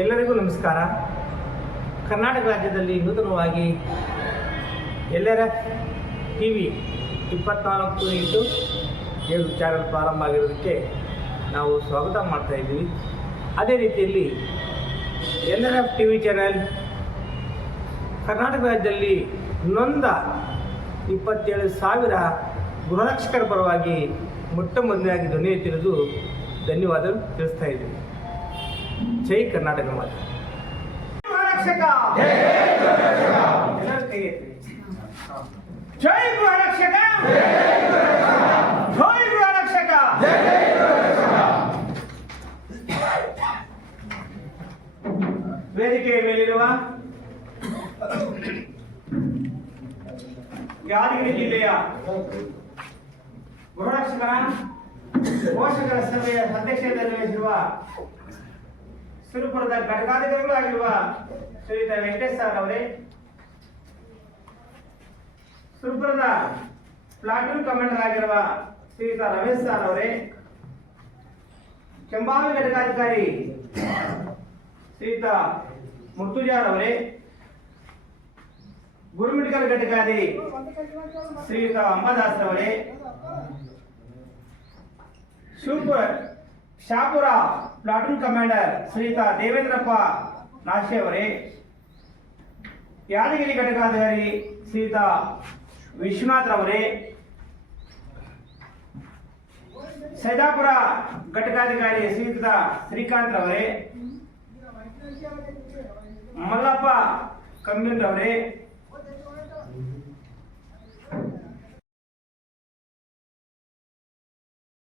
ಎಲ್ಲರಿಗೂ ನಮಸ್ಕಾರ. ಕರ್ನಾಟಕ ರಾಜ್ಯದಲ್ಲಿ ನೂತನವಾಗಿ ಎಲ್ಲರ ಟಿ ವಿ ಇಪ್ಪತ್ನಾಲ್ಕು ಇಂಟು ಏಳು ಚಾನಲ್ ಪ್ರಾರಂಭ ಆಗಿರೋದಕ್ಕೆ ನಾವು ಸ್ವಾಗತ ಮಾಡ್ತಾ ಇದ್ದೀವಿ. ಅದೇ ರೀತಿಯಲ್ಲಿ ಎಲ್ಲರ ಟಿ ವಿ ಚಾನೆಲ್ ಕರ್ನಾಟಕ ರಾಜ್ಯದಲ್ಲಿ ನೊಂದ ಇಪ್ಪತ್ತೇಳು ಸಾವಿರ ಗೃಹರಕ್ಷಕರ ಪರವಾಗಿ ಮೊಟ್ಟ ಮೊದಲಾಗಿ ಧ್ವನಿ ಎತ್ತಿರೋದು ಧನ್ಯವಾದಗಳು ತಿಳಿಸ್ತಾ ಇದ್ದೀವಿ ಜೈ ಕರ್ನಾಟಕ ಮಾತೆ ಗೃಹರಕ್ಷಕ ಎಲ್ಲರೂ ಕೈ ಎತ್ತಿ. ಜೈ ಗೃಹರಕ್ಷಕ ಜೈ ಗೃಹರಕ್ಷಕ ವೇದಿಕೆಯ ಮೇಲಿರುವ ಯಾದಗಿರಿ ಜಿಲ್ಲೆಯ ಗೃಹರಕ್ಷಕರ ಪೋಷಕರ ಸಭೆಯ ಅಧ್ಯಕ್ಷತೆ ವಹಿಸಿರುವ ಸುರಪುರದ ಘಟಕಾಧಿಕಾರಿಗಳು ಆಗಿರುವ ಶ್ರೀಯುತ ವೆಂಕಟೇಶ್ ಸರ್ ಅವರೇ, ಸುರಪುರದ ಪ್ಲಾಟೂನ್ ಕಮಾಂಡರ್ ಆಗಿರುವ ಶ್ರೀಯುತ ರಮೇಶ್ ಸರ್ ಅವರೇ ಕೆಂಬಾವಿ ಘಟಕಾಧಿಕಾರಿ ಶ್ರೀಯುತ ಮುರ್ತುಜಾರ್ ಅವರೇ, ಗುರು ಮೆಡಿಕಲ್ ಘಟಕಾಧಿ ಶ್ರೀಯುತ ಅಂಬಾದಾಸ್ ಅವರೇ ಶಿವಪುರ ಶಾಪುರ ಪ್ಲಾಟೂನ್ ಕಮಾಂಡರ್ ಶ್ರೀಯುತ ದೇವೇಂದ್ರಪ್ಪ ನಾಶಿ ಅವರೇ. ಯಾದಗಿರಿ ಘಟಕಾಧಿಕಾರಿ ಶ್ರೀಯುತ ವಿಶ್ವನಾಥ್ ಅವರೇ ಸೈದಾಪುರ ಘಟಕಾಧಿಕಾರಿ ಶ್ರೀಯುತ ಶ್ರೀಕಾಂತ್ ಅವರೇ ಮಲ್ಲಪ್ಪ ಕಂಬಿಂದ್ರವರೇ